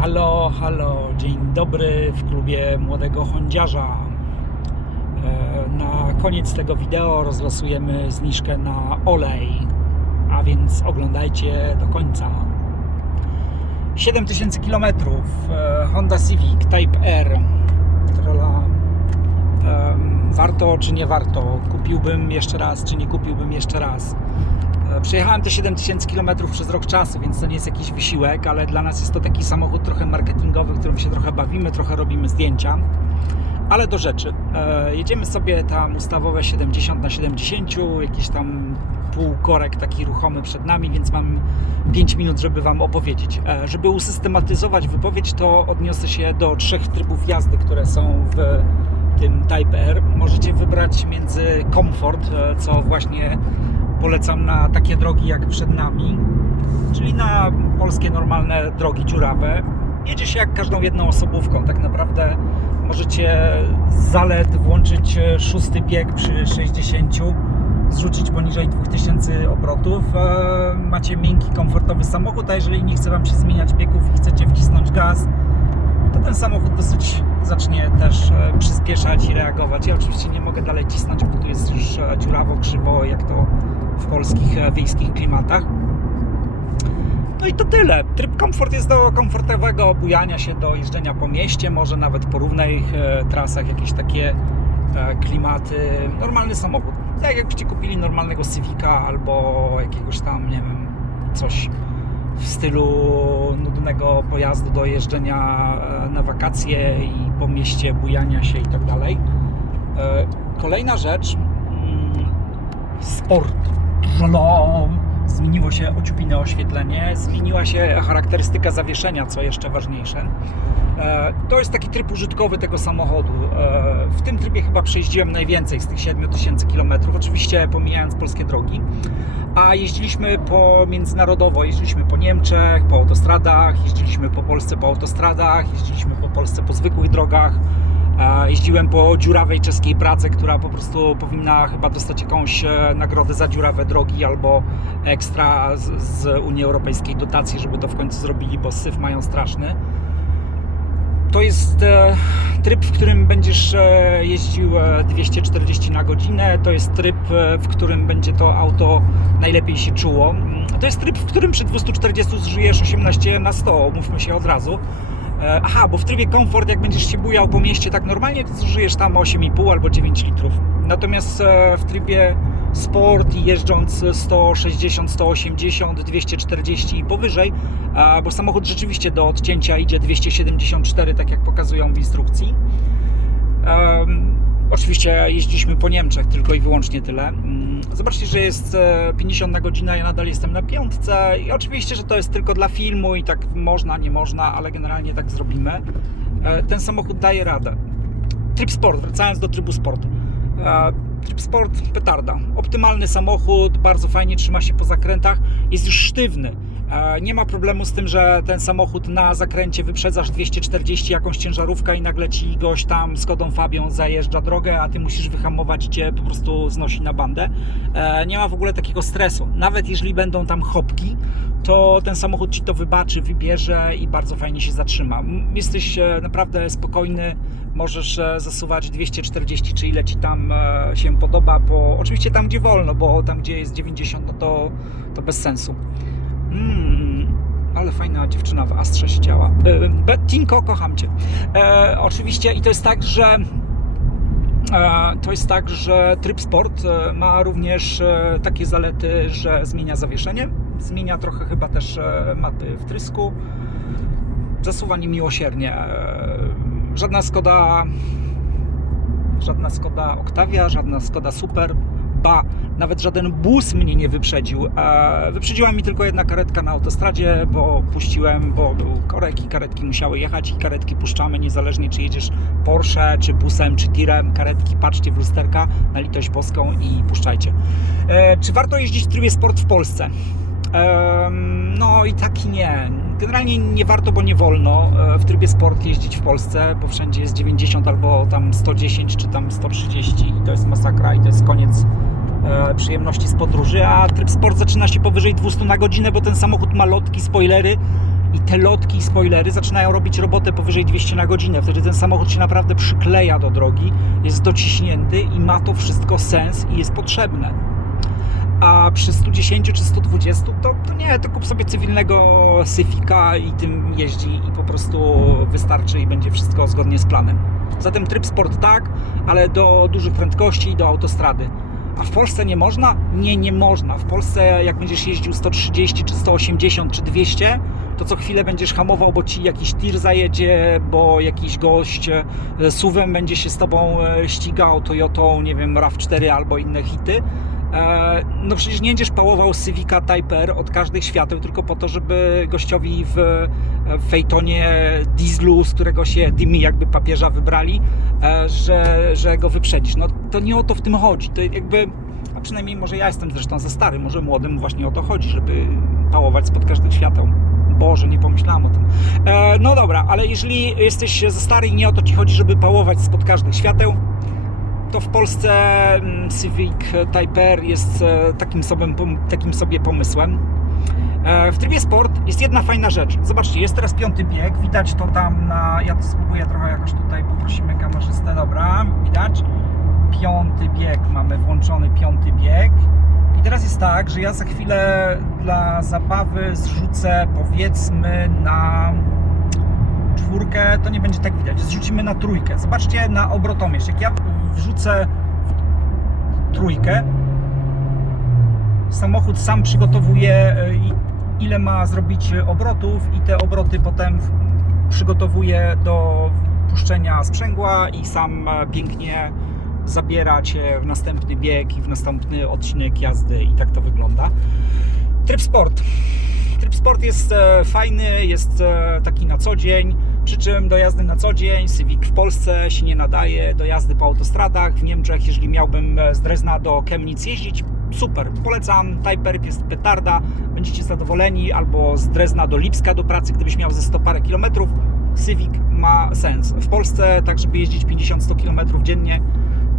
Halo, halo, dzień dobry w klubie młodego hondziarza. E, Na koniec tego wideo rozlosujemy zniżkę na olej, a więc oglądajcie do końca. 7000 km Honda Civic Type R. Trolla. Em, Warto czy nie warto? Kupiłbym jeszcze raz, czy nie kupiłbym jeszcze raz? E, Przejechałem te 7000 km przez rok czasu, więc to nie jest jakiś wysiłek, ale dla nas jest to taki samochód trochę marketingowy, którym się trochę bawimy, trochę robimy zdjęcia. Ale do rzeczy. E, jedziemy sobie tam ustawowe 70 na 70, jakiś tam półkorek taki ruchomy przed nami, więc mam 5 minut, żeby Wam opowiedzieć. E, żeby usystematyzować wypowiedź, to odniosę się do trzech trybów jazdy, które są w tym Type R. Możecie wybrać między Comfort, e, co właśnie polecam na takie drogi jak przed nami, czyli na polskie normalne drogi dziurawe. Jedzie się jak każdą jedną osobówką. Tak naprawdę możecie zalet włączyć e, szósty bieg przy 60, zrzucić poniżej 2000 obrotów. E, Macie miękki, komfortowy samochód, a jeżeli nie chce Wam się zmieniać biegów i chcecie wcisnąć gaz, to ten samochód dosyć zacznie też e, przyspieszać i reagować. Ja oczywiście nie mogę dalej cisnąć, bo tu jest już dziurawo, krzywo, jak to w polskich e, wiejskich klimatach. No i to tyle. Tryb komfort jest do komfortowego bujania się, do jeżdżenia po mieście, może nawet po równych e, trasach, jakieś takie e, klimaty. Normalny samochód. Tak jakbyście kupili normalnego Civica albo jakiegoś tam, nie wiem, coś w stylu nudnego pojazdu do jeżdżenia na wakacje i po mieście bujania się i tak dalej. Kolejna rzecz. mm, Sport. Zmieniło się ociupine oświetlenie, zmieniła się charakterystyka zawieszenia, co jeszcze ważniejsze. E, To jest taki tryb użytkowy tego samochodu. E, W tym trybie chyba przejeździłem najwięcej z tych 7000 km, oczywiście pomijając polskie drogi. A jeździliśmy po międzynarodowo, jeździliśmy po Niemczech, po autostradach, jeździliśmy po Polsce po autostradach, jeździliśmy po Polsce po zwykłych drogach. Jeździłem po dziurawej czeskiej pracy, która po prostu powinna chyba dostać jakąś e, nagrodę za dziurawe drogi albo ekstra z, z Unii Europejskiej dotacji, żeby to w końcu zrobili, bo syf mają straszny. To jest e, tryb, w którym będziesz e, jeździł e, 240 na godzinę. To jest tryb, w którym będzie to auto najlepiej się czuło. To jest tryb, w którym przy 240 zużyjesz 18 na 100, mówmy się od razu. E, Aha, bo w trybie komfort, jak będziesz się bujał po mieście tak normalnie, to zużyjesz tam 8,5 albo 9 litrów. Natomiast e, w trybie sport i jeżdżąc 160, 180, 240 i powyżej, a, bo samochód rzeczywiście do odcięcia idzie 274, tak jak pokazują w instrukcji. Oczywiście jeździliśmy po Niemczech tylko i wyłącznie tyle. Mm, Zobaczcie, że jest e, 50 na godzinę, ja nadal jestem na piątce i oczywiście, że to jest tylko dla filmu i tak można, nie można, ale generalnie tak zrobimy. E, Ten samochód daje radę. Tryb sport, wracając do trybu sport. E, Tryb sport, petarda. Optymalny samochód, bardzo fajnie trzyma się po zakrętach, jest już sztywny. E, Nie ma problemu z tym, że ten samochód na zakręcie wyprzedzasz 240 jakąś ciężarówkę i nagle ci gość tam z kodą Fabią zajeżdża drogę, a ty musisz wyhamować i cię po prostu znosi na bandę. E, Nie ma w ogóle takiego stresu. Nawet jeżeli będą tam chopki, to ten samochód ci to wybaczy, wybierze i bardzo fajnie się zatrzyma. Jesteś e, naprawdę spokojny, możesz zasuwać 240 czy ile ci tam się podoba, bo oczywiście tam gdzie wolno, bo tam gdzie jest 90 no to, to bez sensu. Mm, ale fajna dziewczyna w Astrze siedziała. E, Bettinko, kocham Cię. E, oczywiście i to jest tak, że E, To jest tak, że tryb sport e, ma również takie zalety, że zmienia zawieszenie, zmienia trochę chyba też maty wtrysku, zasuwa niemiłosiernie. Żadna Skoda, żadna Skoda Octavia, żadna Skoda Super, ba, nawet żaden bus mnie nie wyprzedził. E, Wyprzedziła mi tylko jedna karetka na autostradzie, bo puściłem, bo był korek i karetki musiały jechać i karetki puszczamy, niezależnie czy jedziesz Porsche, czy busem, czy tirem, karetki, patrzcie w lusterka na litość boską i puszczajcie. E, Czy warto jeździć w trybie sport w Polsce? No i tak i nie. Generalnie nie warto, bo nie wolno e, w trybie sport jeździć w Polsce, bo wszędzie jest 90 albo tam 110 czy tam 130 i to jest masakra i to jest koniec przyjemności z podróży, a tryb sport zaczyna się powyżej 200 na godzinę, bo ten samochód ma lotki, spoilery i te lotki i spoilery zaczynają robić robotę powyżej 200 na godzinę. Wtedy ten samochód się naprawdę przykleja do drogi, jest dociśnięty i ma to wszystko sens i jest potrzebne. A przy 110 czy 120 to, to nie, to kup sobie cywilnego Syfika i tym jeździ i po prostu wystarczy i będzie wszystko zgodnie z planem. Zatem tryb sport tak, ale do dużych prędkości i do autostrady. A w Polsce nie można? Nie, nie można. W Polsce jak będziesz jeździł 130 czy 180 czy 200, to co chwilę będziesz hamował, bo ci jakiś tir zajedzie, bo jakiś gość e, suwem będzie się z tobą e, ścigał, Toyotą, nie wiem, RAV4 albo inne hity. E, No przecież nie będziesz pałował Civica Type R od każdych świateł tylko po to, żeby gościowi w fejtonie dieslu, z którego się dymi jakby papieża wybrali, e, że, że go wyprzedzisz. No to nie o to w tym chodzi. To jakby, a przynajmniej może ja jestem zresztą za stary, może młodym właśnie o to chodzi, żeby pałować spod każdych świateł. Boże, nie pomyślałem o tym. E, no dobra, ale jeżeli jesteś za stary i nie o to ci chodzi, żeby pałować spod każdych świateł, to w Polsce mm, Civic Type R jest e, takim sobie, takim sobie pomysłem. E, W trybie sport jest jedna fajna rzecz. Zobaczcie, jest teraz piąty bieg. Widać to tam na. Ja to spróbuję trochę jakoś tutaj. Poprosimy kamerzystę. Dobra, widać. Piąty bieg. Mamy włączony piąty bieg. I teraz jest tak, że ja za chwilę dla zabawy zrzucę powiedzmy na czwórkę, to nie będzie tak widać. Zrzucimy na trójkę. Zobaczcie na obrotomierz. Jak ja wrzucę trójkę, samochód sam przygotowuje e, ile ma zrobić obrotów i te obroty potem przygotowuje do puszczenia sprzęgła i sam e, pięknie zabiera Cię w następny bieg i w następny odcinek jazdy i tak to wygląda. Tryb sport. Tryb sport jest e, fajny, jest taki na co dzień, przy czym do jazdy na co dzień Civic w Polsce się nie nadaje do jazdy po autostradach. W Niemczech, jeżeli miałbym e, z Drezna do Chemnitz jeździć, super, polecam, Type R jest petarda, będziecie zadowoleni, albo z Drezna do Lipska do pracy, gdybyś miał ze 100 parę kilometrów, Civic ma sens. W Polsce, tak żeby jeździć 50-100 kilometrów dziennie,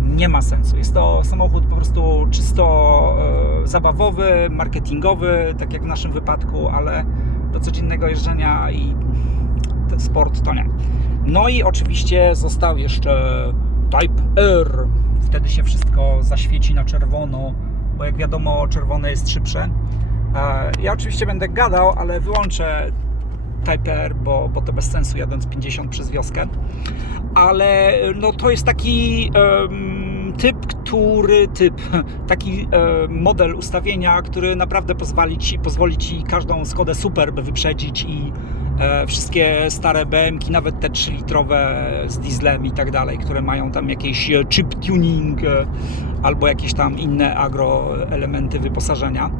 nie ma sensu. Jest to samochód po prostu czysto e, zabawowy, marketingowy, tak jak w naszym wypadku, ale do codziennego jeżdżenia i sport to nie. No i oczywiście został jeszcze Type R. Wtedy się wszystko zaświeci na czerwono, bo jak wiadomo, czerwone jest szybsze. E, Ja oczywiście będę gadał, ale wyłączę Type R, bo, bo to bez sensu jadąc 50 przez wioskę. Ale no to jest taki em, typ, który typ, taki em, model ustawienia, który naprawdę pozwoli ci, pozwoli ci każdą Skodę Superb wyprzedzić i wszystkie stare BMki, nawet te 3-litrowe z dieslem i tak dalej, które mają tam jakieś e, chip tuning e, albo jakieś tam inne agro elementy wyposażenia.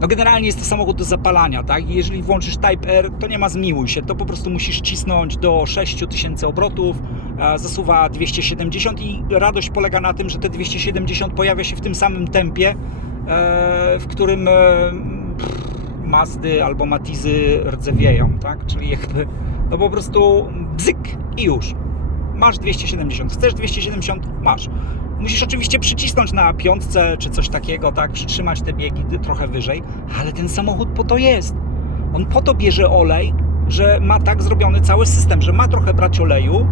No generalnie jest to samochód do zapalania, tak? I jeżeli włączysz Type R, to nie ma zmiłuj się, to po prostu musisz cisnąć do 6000 obrotów, e, zasuwa 270 i radość polega na tym, że te 270 pojawia się w tym samym tempie, e, w którym e, Mazdy albo Matizy rdzewieją, tak? Czyli jakby no po prostu bzyk i już. Masz 270. Chcesz 270? Masz. Musisz oczywiście przycisnąć na piątce czy coś takiego, tak? Przytrzymać te biegi trochę wyżej, ale ten samochód po to jest. On po to bierze olej, że ma tak zrobiony cały system, że ma trochę brać oleju,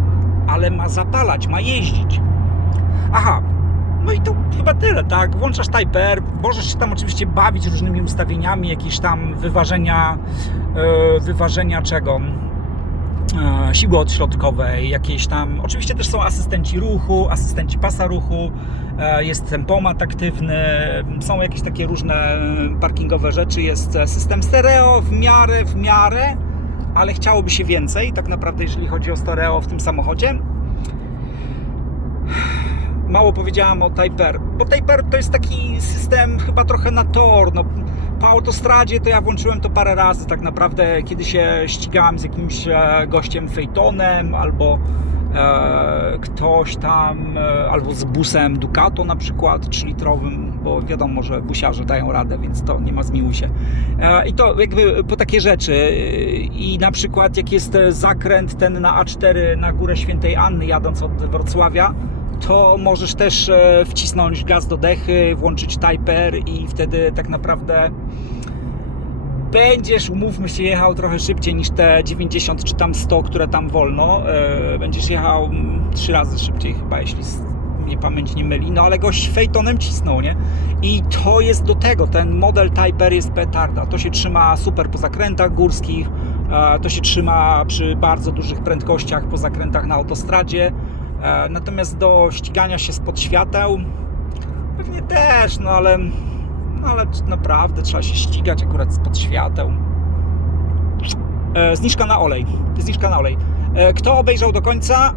ale ma zapalać, ma jeździć. Aha, no i to chyba tyle, tak? Włączasz Type R, możesz się tam oczywiście bawić różnymi ustawieniami, jakieś tam wyważenia, e, wyważenia czego? E, siły odśrodkowej, jakieś tam. Oczywiście też są asystenci ruchu, asystenci pasa ruchu, e, jest tempomat aktywny, są jakieś takie różne parkingowe rzeczy, jest system stereo w miarę, w miarę, ale chciałoby się więcej, tak naprawdę, jeżeli chodzi o stereo w tym samochodzie. Mało powiedziałam o Type R, bo Type R to jest taki system chyba trochę na tor. No, po autostradzie to ja włączyłem to parę razy tak naprawdę, kiedy się ścigałem z jakimś e, gościem Fejtonem albo e, ktoś tam, e, albo z busem Ducato na przykład 3-litrowym, bo wiadomo, że busiarze dają radę, więc to nie ma zmiłuj się. E, I to jakby po takie rzeczy i na przykład jak jest e, zakręt ten na A4 na Górę Świętej Anny jadąc od Wrocławia, to możesz też e, wcisnąć gaz do dechy, włączyć Type R i wtedy tak naprawdę będziesz, umówmy się, jechał trochę szybciej niż te 90 czy tam 100, które tam wolno. E, będziesz jechał trzy razy szybciej chyba, jeśli mnie pamięć nie myli. No ale gość fejtonem cisnął, nie? I to jest do tego, ten model Type R jest petarda. To się trzyma super po zakrętach górskich, e, to się trzyma przy bardzo dużych prędkościach po zakrętach na autostradzie. E, Natomiast do ścigania się spod świateł pewnie też, no ale, no ale naprawdę trzeba się ścigać akurat spod świateł. E, Zniżka na olej. Zniżka na olej. E, Kto obejrzał do końca?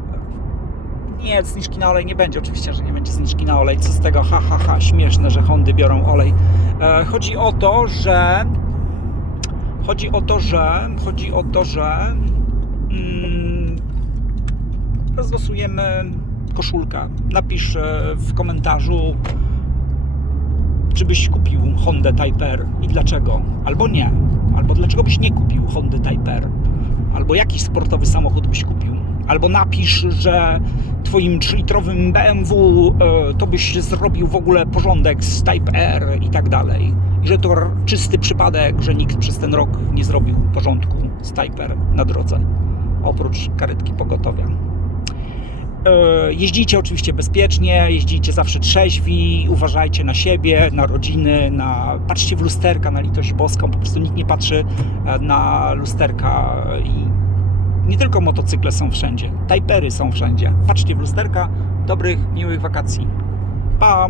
Nie, zniżki na olej nie będzie. Oczywiście, że nie będzie zniżki na olej. Co z tego? Ha, ha, ha. Śmieszne, że Hondy biorą olej. Chodzi o to, że. Chodzi o to, że. Chodzi o to, że. Mm, rozlosujemy koszulkę. Napisz e, w komentarzu, czy byś kupił Hondę Type R i dlaczego. Albo nie. Albo dlaczego byś nie kupił Hondy Type R. Albo jakiś sportowy samochód byś kupił. Albo napisz, że twoim 3-litrowym BMW e, to byś zrobił w ogóle porządek z Type R i tak dalej. I że to czysty przypadek, że nikt przez ten rok nie zrobił porządku z Type R na drodze. Oprócz karetki pogotowia. E, Jeździcie oczywiście bezpiecznie, jeździcie zawsze trzeźwi, uważajcie na siebie, na rodziny, na... patrzcie w lusterka na litość boską, po prostu nikt nie patrzy e, na lusterka i nie tylko motocykle są wszędzie, tajpery są wszędzie. Patrzcie w lusterka, dobrych, miłych wakacji. Pa!